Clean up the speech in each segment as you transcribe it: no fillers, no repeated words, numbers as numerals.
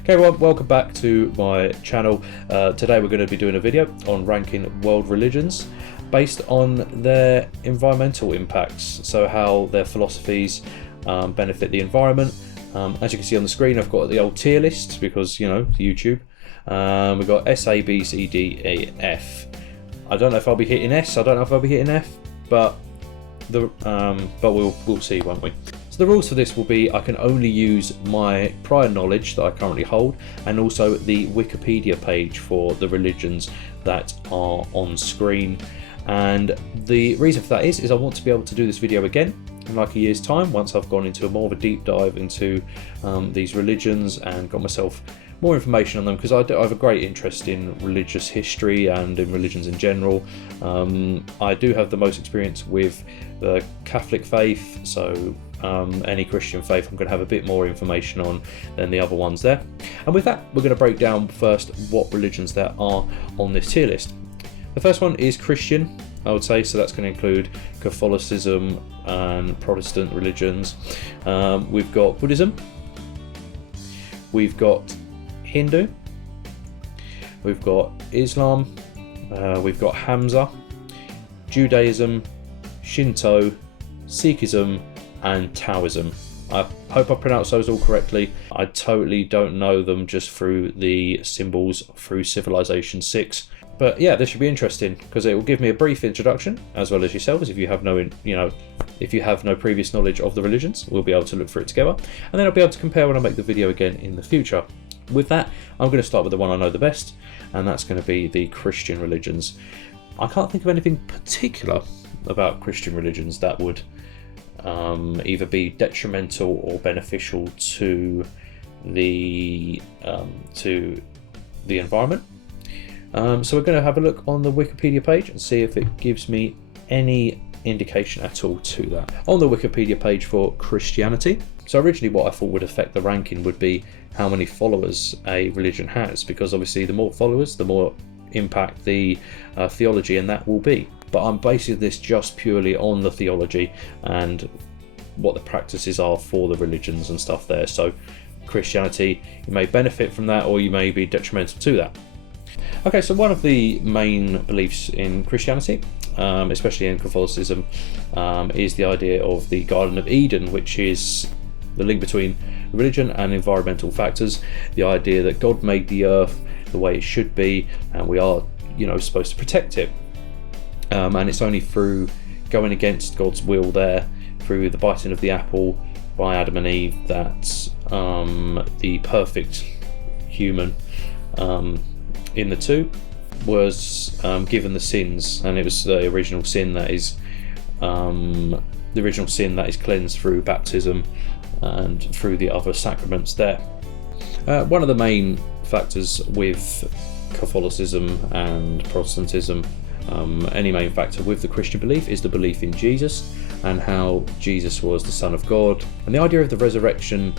Okay everyone, welcome back to my channel. Today we're going to be doing a video on ranking world religions based on their environmental impacts, so how their philosophies benefit the environment. As you can see on the screen, I've got the old tier list because, you know, YouTube. We've got S, A, B, C, D, E, F. I don't know if I'll be hitting S, I don't know if I'll be hitting F, but we'll see, won't we? So the rules for this will be I can only use my prior knowledge that I currently hold, and also the Wikipedia page for the religions that are on screen. And the reason for that is I want to be able to do this video again in like a year's time, once I've gone into more of a deep dive into these religions and got myself more information on them, because I have a great interest in religious history and in religions in general. I do have the most experience with the Catholic faith, so any Christian faith I'm going to have a bit more information on than the other ones there. And with that, we're going to break down first what religions there are on this tier list. The first one is Christian, I would say, so that's going to include Catholicism and Protestant religions. We've got Buddhism, we've got Hindu, we've got Islam, we've got Hamza, Judaism, Shinto, Sikhism and Taoism. I hope I pronounced those all correctly. I totally don't know them just through the symbols through Civilization 6. But yeah, this should be interesting because it will give me a brief introduction, as well as yourselves. If you have no, if you have no previous knowledge of the religions, we'll be able to look for it together, and then I'll be able to compare when I make the video again in the future. With that, I'm going to start with the one I know the best, and that's going to be the Christian religions. I can't think of anything particular about Christian religions that would either be detrimental or beneficial to the environment. So we're going to have a look on the Wikipedia page and see if it gives me any indication at all to that. On the Wikipedia page for Christianity, so originally what I thought would affect the ranking would be how many followers a religion has, because obviously the more followers, the more impact the theology and that will be. But I'm basing this just purely on the theology and what the practices are for the religions and stuff there. So Christianity, you may benefit from that or you may be detrimental to that. Okay, so one of the main beliefs in Christianity, especially in Catholicism, is the idea of the Garden of Eden, which is the link between religion and environmental factors. The idea that God made the earth the way it should be, and we are, supposed to protect it. And it's only through going against God's will there, through the biting of the apple by Adam and Eve, that the perfect human in the two was given the sins, and it was the original sin that is cleansed through baptism and through the other sacraments there. One of the main factors with Catholicism and Protestantism, any main factor with the Christian belief, is the belief in Jesus and how Jesus was the Son of God, and the idea of the resurrection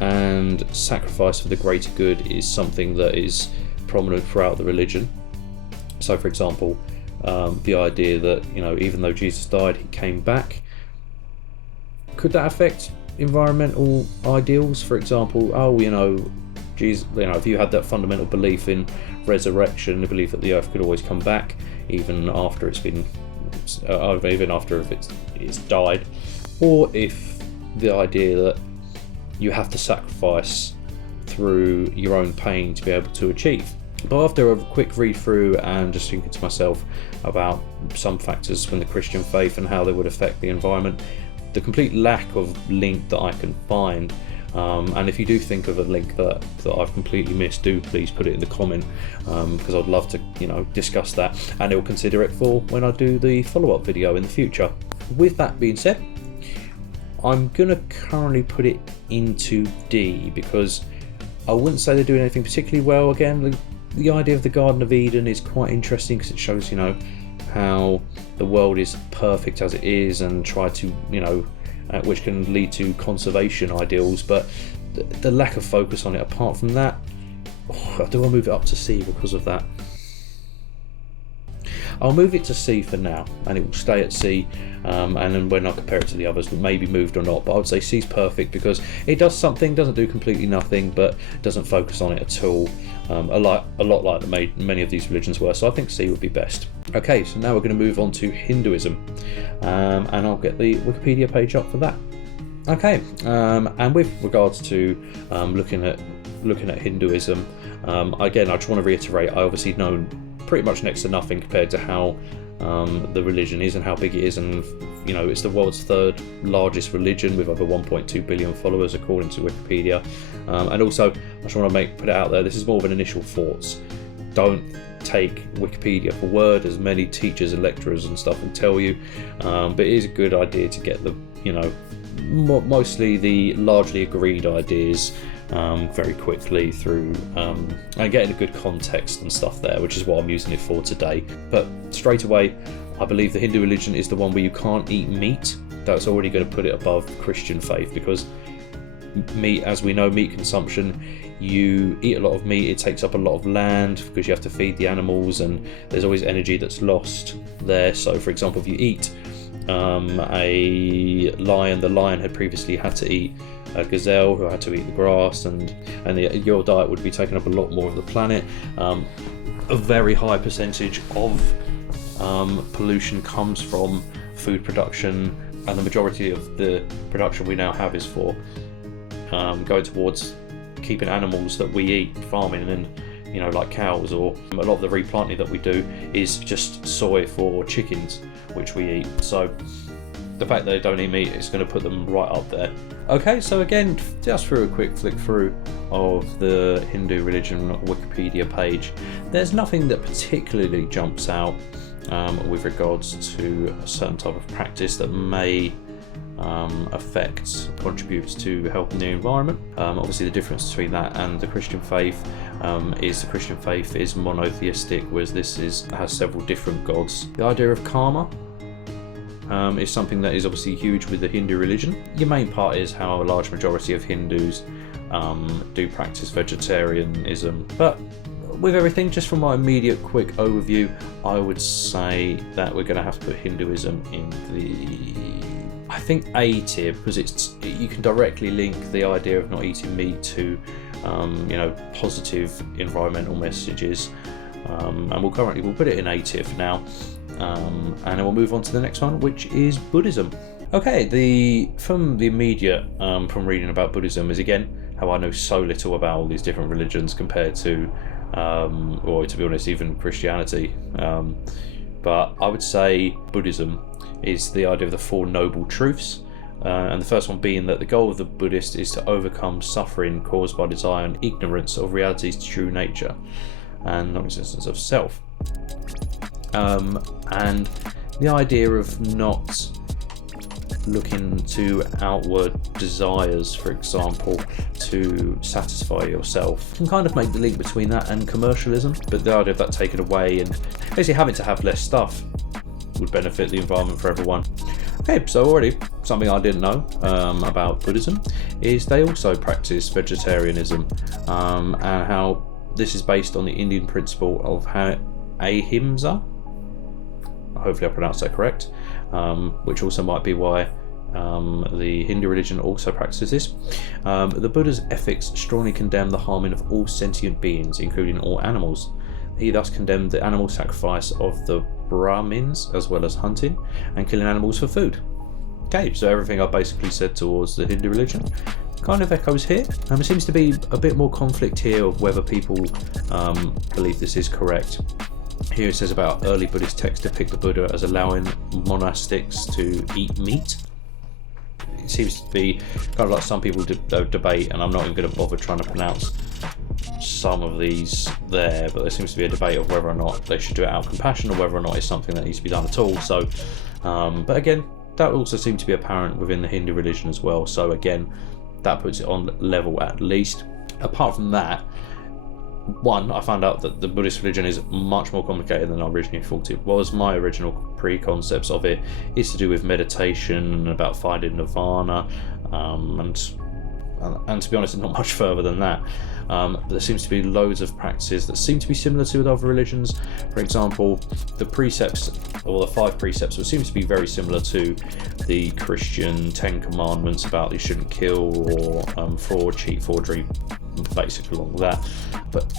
and sacrifice for the greater good is something that is prominent throughout the religion. So for example, the idea that, even though Jesus died, he came back. Could that affect environmental ideals? For example, Jesus, if you had that fundamental belief in resurrection, the belief that the earth could always come back even after it's died, or if the idea that you have to sacrifice through your own pain to be able to achieve. But after a quick read through and just thinking to myself about some factors from the Christian faith and how they would affect the environment, the complete lack of link that I can find, and if you do think of a link that I've completely missed, do please put it in the comment, because I'd love to discuss that, and I'll consider it for when I do the follow-up video in the future. With that being said, I'm gonna currently put it into D, because I wouldn't say they're doing anything particularly well. Again, the idea of the Garden of Eden is quite interesting because it shows, how the world is perfect as it is, and try to, which can lead to conservation ideals. But the lack of focus on it, apart from that, I do want to move it up to C because of that. I'll move it to C for now, and it will stay at C, and then when I compare it to the others, maybe moved or not, but I would say C's perfect because it does something, doesn't do completely nothing, but doesn't focus on it at all, a lot like many of these religions were, so I think C would be best. Okay, so now we're going to move on to Hinduism, and I'll get the Wikipedia page up for that. Okay, and with regards to looking at Hinduism, again, I just want to reiterate, I obviously know pretty much next to nothing compared to how the religion is and how big it is, and it's the world's third largest religion with over 1.2 billion followers according to Wikipedia. And also, I just want to put it out there, this is more of an initial thoughts. Don't take Wikipedia for word, as many teachers and lecturers and stuff will tell you, but it is a good idea to get the mostly the largely agreed ideas very quickly through and getting a good context and stuff there, which is what I'm using it for today. But straight away, I believe the Hindu religion is the one where you can't eat meat. That's already going to put it above Christian faith, because meat, as we know, meat consumption, you eat a lot of meat, it takes up a lot of land because you have to feed the animals, and there's always energy that's lost there. So for example, if you eat a lion, the lion had previously had to eat a gazelle who had to eat the grass, and your diet would be taking up a lot more of the planet. A very high percentage of pollution comes from food production, and the majority of the production we now have is for going towards keeping animals that we eat, farming, and like cows, or a lot of the replanting that we do is just soy for chickens, which we eat. So the fact that they don't eat meat is going to put them right up there. Okay, so again, just through a quick flick through of the Hindu religion Wikipedia page, there's nothing that particularly jumps out with regards to a certain type of practice that may contributes to helping the environment. Obviously the difference between that and the Christian faith is the Christian faith is monotheistic, whereas this has several different gods. The idea of karma is something that is obviously huge with the Hindu religion. Your main part is how a large majority of Hindus do practice vegetarianism, but with everything, just from my immediate quick overview, I would say that we're going to have to put Hinduism in I think A tier, because you can directly link the idea of not eating meat to positive environmental messages, and we'll put it in A tier for now, and then we'll move on to the next one, which is Buddhism. Okay, from the immediate from reading about Buddhism is again how I know so little about all these different religions compared to or to be honest, even Christianity, but I would say Buddhism is the idea of the Four Noble Truths, and the first one being that the goal of the Buddhist is to overcome suffering caused by desire and ignorance of reality's true nature and non-existence of self, and the idea of not looking to outward desires, for example, to satisfy yourself. You can kind of make the link between that and commercialism, but the idea of that taken away and basically having to have less stuff would benefit the environment for everyone. Okay, so already something I didn't know about Buddhism is they also practice vegetarianism, and how this is based on the Indian principle of ahimsa. Hopefully I pronounced that correct, which also might be why the Hindu religion also practices this. The Buddha's ethics strongly condemn the harming of all sentient beings, including all animals. He thus condemned the animal sacrifice of the Brahmins, as well as hunting and killing animals for food. Okay, so everything I basically said towards the Hindu religion kind of echoes here. There seems to be a bit more conflict here of whether people believe this is correct. Here it says about early Buddhist texts depict the Buddha as allowing monastics to eat meat. It seems to be kind of like some people debate, and I'm not even going to bother trying to pronounce some of these there, but there seems to be a debate of whether or not they should do it out of compassion or whether or not it's something that needs to be done at all. So, but again, that also seems to be apparent within the Hindu religion as well. So again, that puts it on level at least. Apart from that, one, I found out that the Buddhist religion is much more complicated than I originally thought it was. My original preconcepts of it is to do with meditation and about finding nirvana, and and to be honest, not much further than that. But there seems to be loads of practices that seem to be similar to with other religions. For example, the precepts, or the 5 precepts, which seems to be very similar to the Christian 10 commandments about you shouldn't kill, or fraud, cheat, forgery, basically along with that. But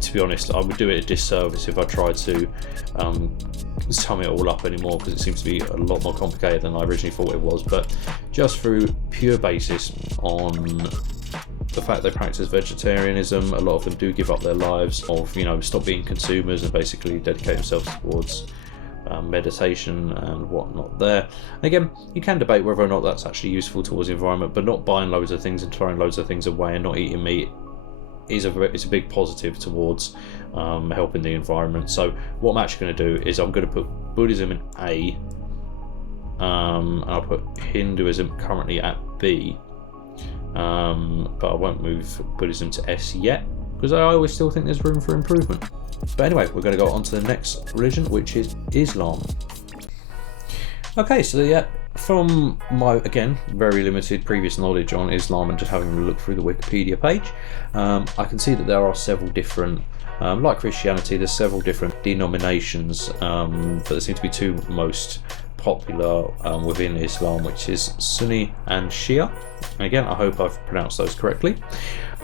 to be honest, I would do it a disservice if I tried to sum it all up anymore, because it seems to be a lot more complicated than I originally thought it was. But just through pure basis on the fact they practice vegetarianism, a lot of them do give up their lives of, stop being consumers and basically dedicate themselves towards meditation and whatnot there. And again, you can debate whether or not that's actually useful towards the environment, but not buying loads of things and throwing loads of things away and not eating meat is a big positive towards helping the environment. So what I'm actually going to do is I'm going to put Buddhism in A, and I'll put Hinduism currently at B, but I won't move Buddhism to S yet, because I always still think there's room for improvement. But anyway, we're going to go on to the next religion, which is Islam. Okay, so yeah, from my, again, very limited previous knowledge on Islam and just having a look through the Wikipedia page, I can see that there are several different, like Christianity, there's several different denominations, but there seem to be 2 most popular within Islam, which is Sunni and Shia. And again, I hope I've pronounced those correctly.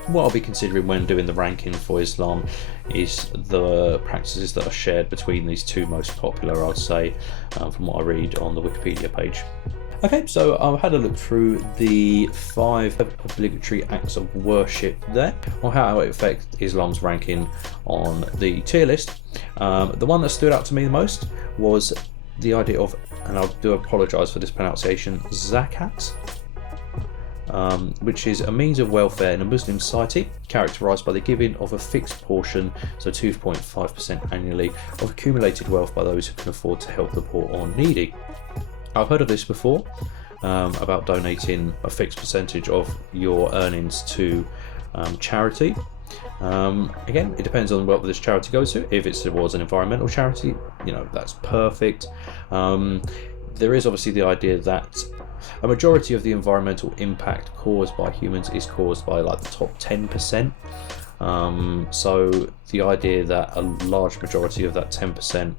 What I'll be considering when doing the ranking for Islam is the practices that are shared between these 2 most popular, I'd say, from what I read on the Wikipedia page. Okay, so I've had a look through the 5 obligatory acts of worship there, or how it affects Islam's ranking on the tier list. The one that stood out to me the most was the idea of, and I do apologise for this pronunciation, zakat, which is a means of welfare in a Muslim society characterised by the giving of a fixed portion, so 2.5% annually, of accumulated wealth by those who can afford to help the poor or needy. I've heard of this before, about donating a fixed percentage of your earnings to charity. Again, it depends on what this charity goes to. If it's towards an environmental charity, that's perfect. There is obviously the idea that a majority of the environmental impact caused by humans is caused by like the top 10%. So the idea that a large majority of that 10%,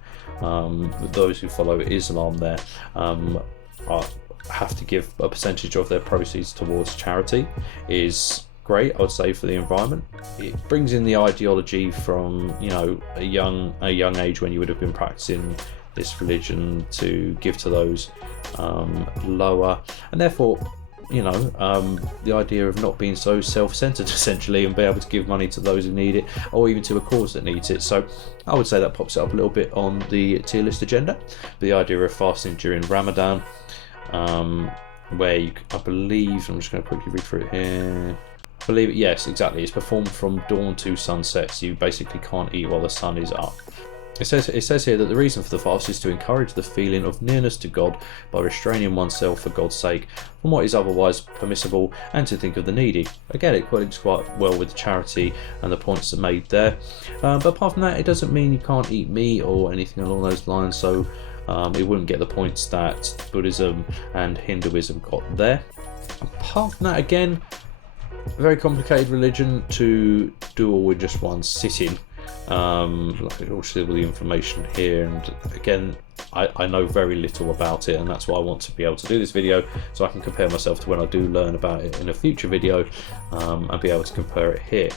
those who follow Islam there, have to give a percentage of their proceeds towards charity is great, I would say, for the environment. It brings in the ideology from a young age when you would have been practicing this religion to give to those lower, and therefore the idea of not being so self-centered essentially, and be able to give money to those who need it, or even to a cause that needs it. So I would say that pops it up a little bit on the tier list agenda. The idea of fasting during Ramadan, where I believe, I'm just going to quickly read through it here. I believe it, yes, exactly, it's performed from dawn to sunset, so you basically can't eat while the sun is up. It says here that the reason for the fast is to encourage the feeling of nearness to God by restraining oneself for God's sake from what is otherwise permissible, and to think of the needy. Again, it correlates quite well with the charity and the points that are made there. But apart from that, it doesn't mean you can't eat meat or anything along those lines, so it wouldn't get the points that Buddhism and Hinduism got there. Apart from that, again, a very complicated religion to do all with just one sitting. Like all the information here, and again, I know very little about it, and that's why I want to be able to do this video, so I can compare myself to when I do learn about it in a future video, and be able to compare it here.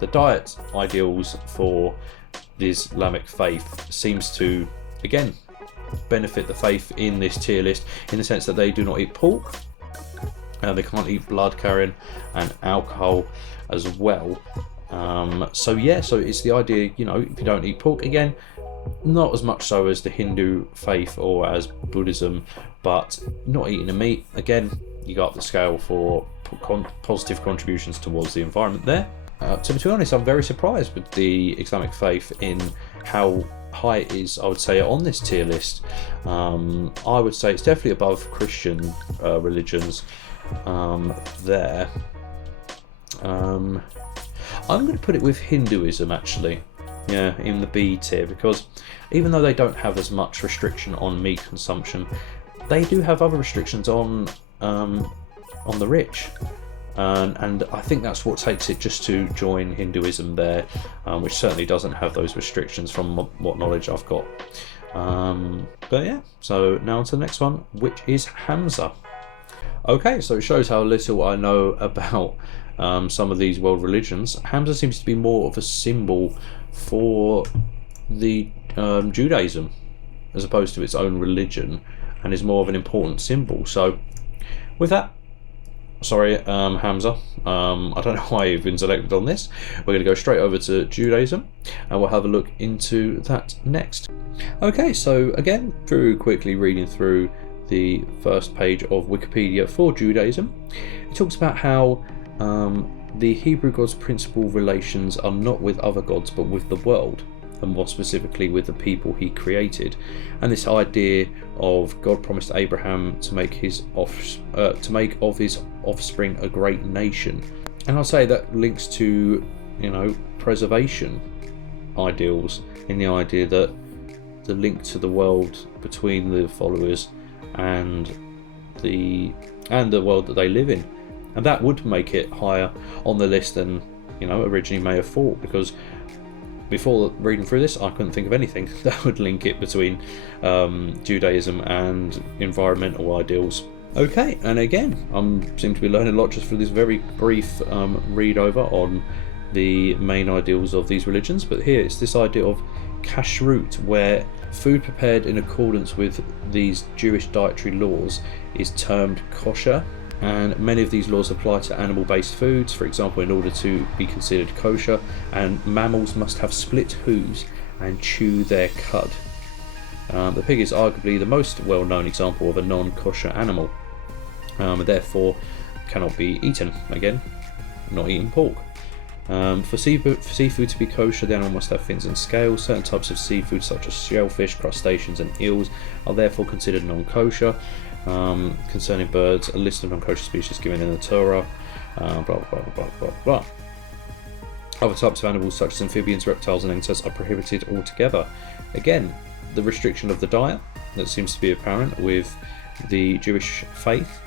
The diet ideals for the Islamic faith seems to, again, benefit the faith in this tier list, in the sense that they do not eat pork, and they can't eat blood carrying and alcohol as well. So it's the idea, if you don't eat pork, again, not as much so as the Hindu faith or as Buddhism, but not eating the meat, again, you got up the scale for positive contributions towards the environment there. To be honest, I'm very surprised with the Islamic faith in how high it is, I would say, on this tier list. I would say it's definitely above Christian religions there. I'm going to put it with Hinduism, actually, in the B tier, because even though they don't have as much restriction on meat consumption, they do have other restrictions on the rich. and I think that's what takes it just to join Hinduism there, which certainly doesn't have those restrictions from what knowledge I've got. But yeah, so now on to the next one, which is Hamza. Okay, so it shows how little I know about some of these world religions. Hamza seems to be more of a symbol for the Judaism as opposed to its own religion, and is more of an important symbol. So with that, sorry, Hamza, I don't know why you've been selected on this. We're going to go straight over to Judaism, and we'll have a look into that next. Okay, so again, very quickly reading through the first page of Wikipedia for Judaism, it talks about how the Hebrew gods' principal relations are not with other gods but with the world, and more specifically with the people he created. And this idea of God promised Abraham to make of his offspring a great nation, and I'll say that links to preservation ideals, in the idea that the link to the world between the followers and the world that they live in, and that would make it higher on the list than originally may have thought, because before reading through this I couldn't think of anything that would link it between Judaism and environmental ideals. Okay, and again I seem to be learning a lot just for this very brief read over on the main ideals of these religions. But here it's this idea of kashrut, where food prepared in accordance with these Jewish dietary laws is termed kosher, and many of these laws apply to animal-based foods. For example, in order to be considered kosher, and mammals must have split hooves and chew their cud. The pig is arguably the most well-known example of a non-kosher animal, therefore cannot be eaten. Again, not eating pork. For seafood to be kosher, the animal must have fins and scales. Certain types of seafood, such as shellfish, crustaceans and eels, are therefore considered non-kosher. Concerning birds, a list of non-kosher species given in the Torah, blah blah blah blah blah blah. Other types of animals, such as amphibians, reptiles and insects, are prohibited altogether. Again, the restriction of the diet that seems to be apparent with the Jewish faith,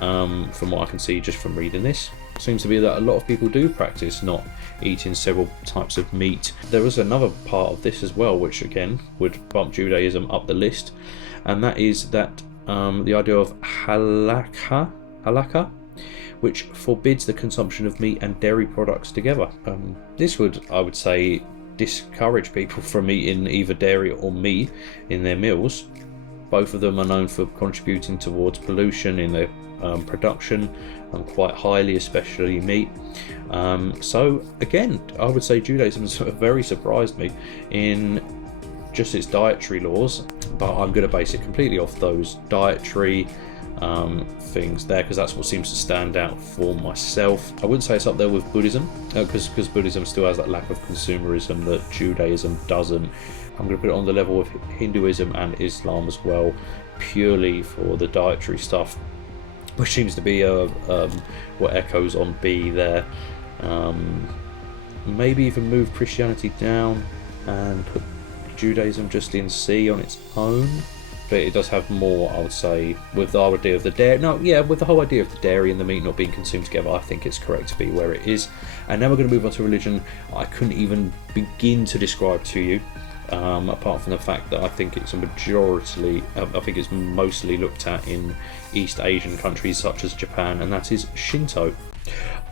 from what I can see just from reading this, seems to be that a lot of people do practice not eating several types of meat. There was another part of this as well, which again would bump Judaism up the list, and that is that the idea of halakha, which forbids the consumption of meat and dairy products together. This would, I would say, discourage people from eating either dairy or meat in their meals. Both of them are known for contributing towards pollution in their production, quite highly, especially meat. So again, I would say Judaism has very surprised me in just its dietary laws, but I'm going to base it completely off those dietary things there, because that's what seems to stand out for myself. I wouldn't say it's up there with Buddhism, because Buddhism still has that lack of consumerism that Judaism doesn't. I'm going to put it on the level of Hinduism and Islam as well, purely for the dietary stuff, which seems to be what echoes on B there. Maybe even move Christianity down and put Judaism just in C on its own, but it does have more, I would say, with the idea of the dairy. No, yeah, with the whole idea of the dairy and the meat not being consumed together, I think it's correct to be where it is. And now we're going to move on to religion I couldn't even begin to describe to you, apart from the fact that I think it's mostly looked at in East Asian countries such as Japan, and that is Shinto.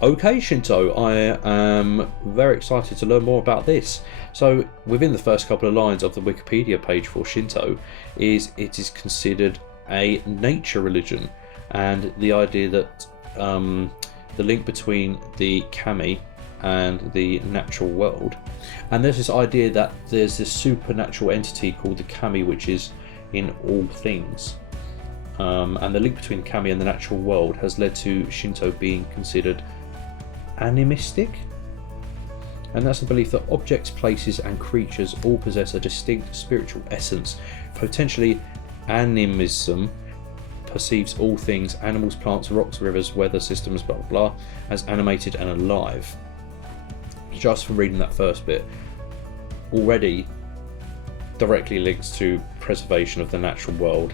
Okay, Shinto, I am very excited to learn more about this. So within the first couple of lines of the Wikipedia page for Shinto it is considered a nature religion, and the idea that the link between the kami and the natural world, and there's this idea that there's this supernatural entity called the kami which is in all things, and the link between kami and the natural world has led to Shinto being considered animistic, and that's the belief that objects, places and creatures all possess a distinct spiritual essence. Potentially, animism perceives all things, animals, plants, rocks, rivers, weather systems, blah blah blah, as animated and alive. Just from reading that first bit already directly links to preservation of the natural world.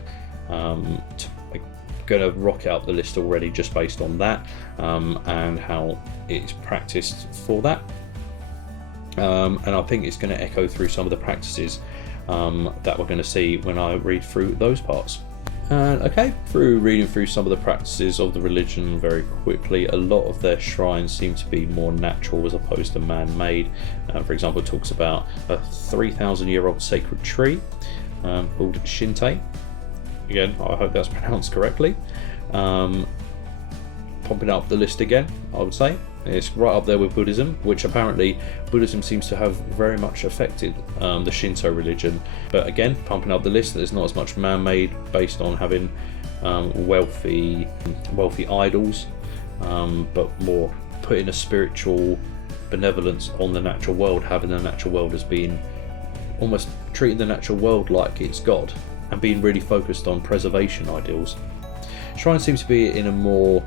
going to rocket up the list already just based on that, and how it's practiced for that. And I think it's going to echo through some of the practices that we're going to see when I read through those parts. And okay, through reading through some of the practices of the religion very quickly, a lot of their shrines seem to be more natural as opposed to man-made. For example, it talks about a 3,000-year-old sacred tree called Shinte. Again, I hope that's pronounced correctly. Pumping up the list again, I would say. It's right up there with Buddhism, which apparently Buddhism seems to have very much affected the Shinto religion. But again, pumping up the list, there's not as much man-made based on having wealthy idols, but more putting a spiritual benevolence on the natural world, having the natural world as being almost treating the natural world like it's God, and being really focused on preservation ideals. Shrine seems to be in a more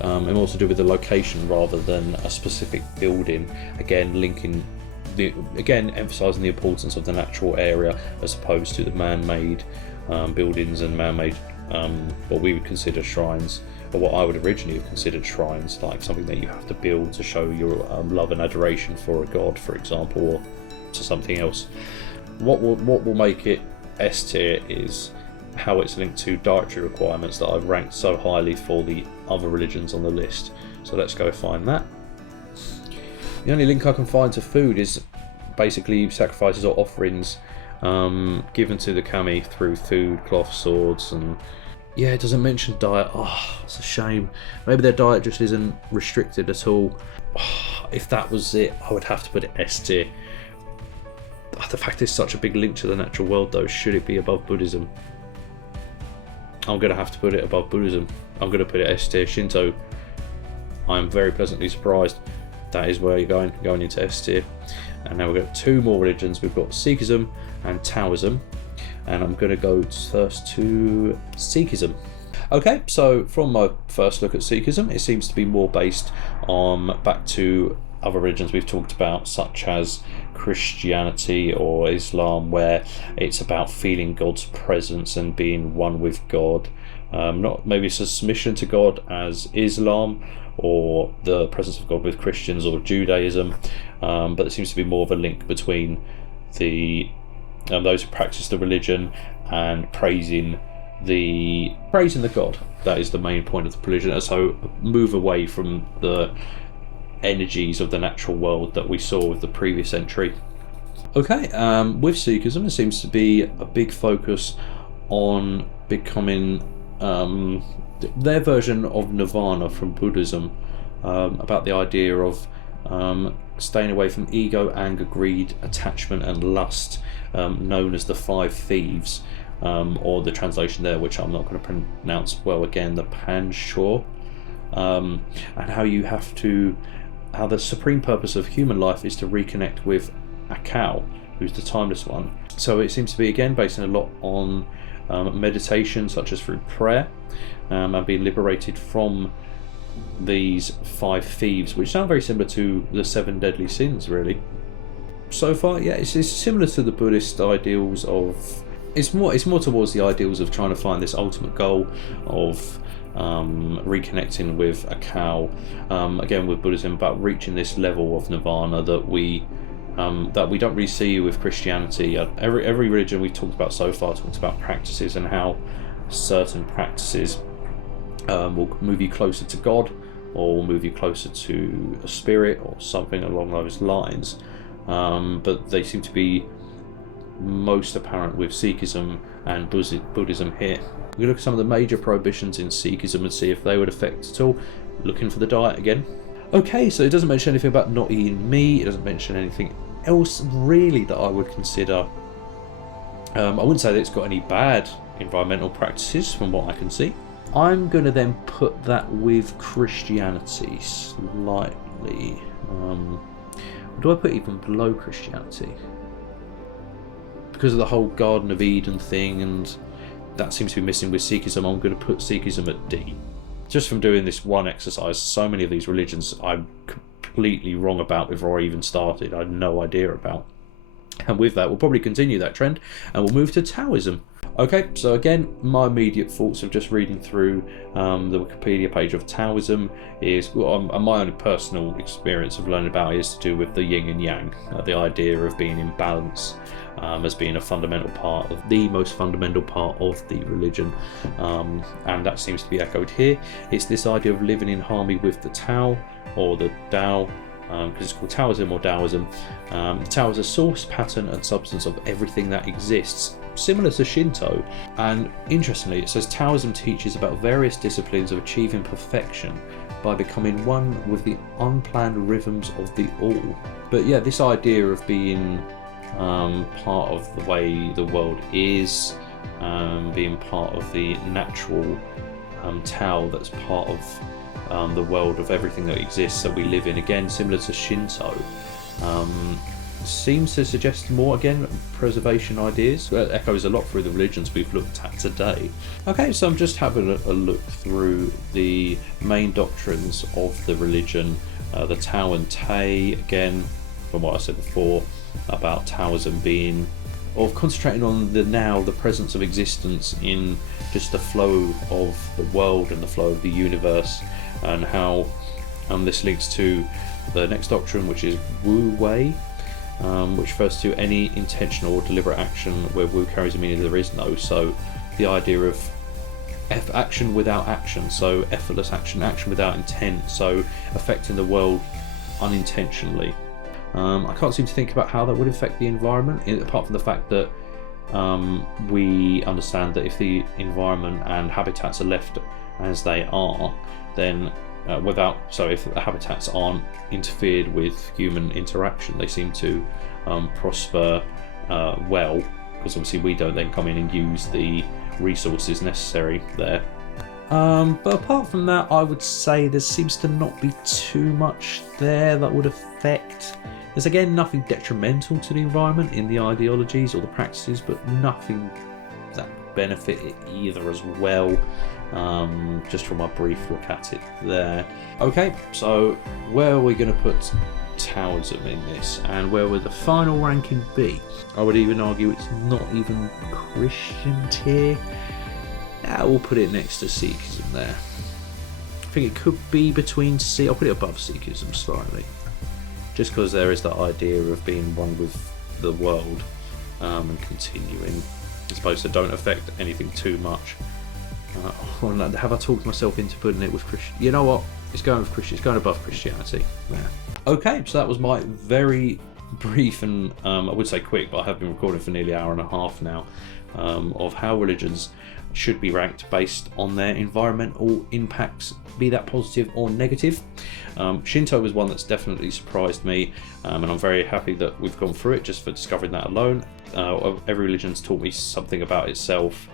and more to do with the location rather than a specific building. Again, emphasising the importance of the natural area as opposed to the man-made buildings and man-made what we would consider shrines, or what I would originally have considered shrines, like something that you have to build to show your love and adoration for a god, for example, or to something else. What will make it S tier is how it's linked to dietary requirements that I've ranked so highly for the other religions on the list. So let's go find that. The only link I can find to food is basically sacrifices or offerings given to the kami through food, cloth, swords, and yeah, it doesn't mention diet. Oh, it's a shame. Maybe their diet just isn't restricted at all. Oh, if that was it, I would have to put it S tier. The fact it's such a big link to the natural world though, should it be above Buddhism? I'm going to have to put it above Buddhism. I'm going to put it S tier. Shinto, I'm very pleasantly surprised. That is where you're going into S tier. And now we've got two more religions. We've got Sikhism and Taoism. And I'm going to go first to Sikhism. Okay, so from my first look at Sikhism, it seems to be more based on back to other religions we've talked about, such as Christianity or Islam, where it's about feeling God's presence and being one with God. Not maybe it's a submission to God as Islam, or the presence of God with Christians or Judaism, but there seems to be more of a link between the those who practice the religion and praising the God. That is the main point of the religion. So move away from the energies of the natural world that we saw with the previous entry. Okay, with Sikhism, it seems to be a big focus on becoming their version of nirvana from Buddhism, about the idea of staying away from ego, anger, greed, attachment and lust, known as the five thieves, or the translation there, which I'm not going to pronounce well again, the Panchor, and how the supreme purpose of human life is to reconnect with Akal, who's the timeless one. So it seems to be again based a lot on meditation, such as through prayer, and being liberated from these five thieves, which sound very similar to the seven deadly sins, really. So far, yeah, it's similar to the Buddhist ideals of. It's more towards the ideals of trying to find this ultimate goal of reconnecting with Akal, again with Buddhism, about reaching this level of nirvana that we don't really see with Christianity. Every religion we've talked about so far talks about practices and how certain practices will move you closer to God, or will move you closer to a spirit or something along those lines, but they seem to be most apparent with Sikhism and Buddhism here. We look at some of the major prohibitions in Sikhism and see if they would affect at all. Looking for the diet again. Okay, so it doesn't mention anything about not eating meat. It doesn't mention anything else really that I would consider. I wouldn't say that it's got any bad environmental practices from what I can see. I'm going to then put that with Christianity slightly. Do I put even below Christianity? Because of the whole Garden of Eden thing, and that seems to be missing with Sikhism, I'm going to put Sikhism at D. Just from doing this one exercise, so many of these religions I'm completely wrong about before I even started. I had no idea about. And with that, we'll probably continue that trend, and we'll move to Taoism. Okay, so again, my immediate thoughts of just reading through the Wikipedia page of Taoism is, well, my only personal experience of learning about it is to do with the yin and yang, the idea of being in balance as being a fundamental part of the most fundamental part of the religion, and that seems to be echoed here. It's this idea of living in harmony with the Tao, or the Tao, because it's called Taoism or Taoism. The Tao is a source, pattern and substance of everything that exists, similar to Shinto. And interestingly, it says Taoism teaches about various disciplines of achieving perfection by becoming one with the unplanned rhythms of the all. But yeah, this idea of being part of the way the world is, being part of the natural Tao that's part of the world of everything that exists that we live in, again similar to Shinto, seems to suggest more, again, preservation ideas. It echoes a lot through the religions we've looked at today. Okay, so I'm just having a look through the main doctrines of the religion, the Tao and Te, again from what I said before about Taoism being of concentrating on the now, the presence of existence in just the flow of the world and the flow of the universe, and how this links to the next doctrine, which is Wu Wei, which refers to any intentional or deliberate action where Wu carries a meaning there is no. So the idea of action without action, so effortless action, action without intent, so affecting the world unintentionally. I can't seem to think about how that would affect the environment, apart from the fact that we understand that if the environment and habitats are left as they are, then if the habitats aren't interfered with human interaction, they seem to prosper well, because obviously we don't then come in and use the resources necessary there. But apart from that, I would say there seems to not be too much there that would affect. There's again nothing detrimental to the environment in the ideologies or the practices, but nothing that would benefit it either as well, just from my brief look at it there. Okay, so where are we going to put Taoism in this, and where would the final ranking be? I would even argue it's not even Christian tier. We'll put it next to Sikhism there. I think it could be between I'll put it above Sikhism slightly, just because there is that idea of being one with the world and continuing, as opposed to don't affect anything too much. Have I talked myself into putting it with Christian? You know what? It's going with Christian. It's going above Christianity. Yeah. Okay, so that was my very brief and I would say quick, but I have been recording for nearly an hour and a half now, of how religions should be ranked based on their environmental impacts, be that positive or negative. Shinto was one that's definitely surprised me, and I'm very happy that we've gone through it just for discovering that alone. Every religion's taught me something about itself,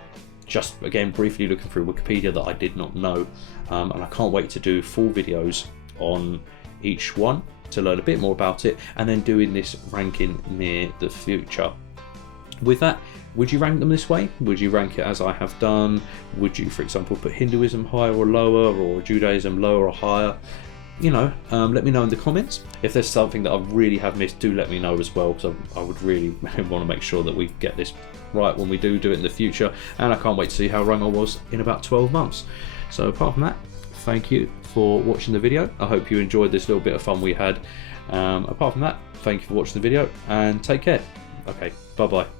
just again briefly looking through Wikipedia, that I did not know, and I can't wait to do full videos on each one to learn a bit more about it, and then doing this ranking near the future. With that, would you rank them this way? Would you rank it as I have done? Would you, for example, put Hinduism higher or lower, or Judaism lower or higher? You know, let me know in the comments. If there's something that I really have missed, do let me know as well, because I would really want to make sure that we get this right when we do it in the future, and I can't wait to see how wrong I was in about 12 months. So apart from that, thank you for watching the video. I hope you enjoyed this little bit of fun we had. Apart from that, thank you for watching the video, and take care. Okay, bye bye.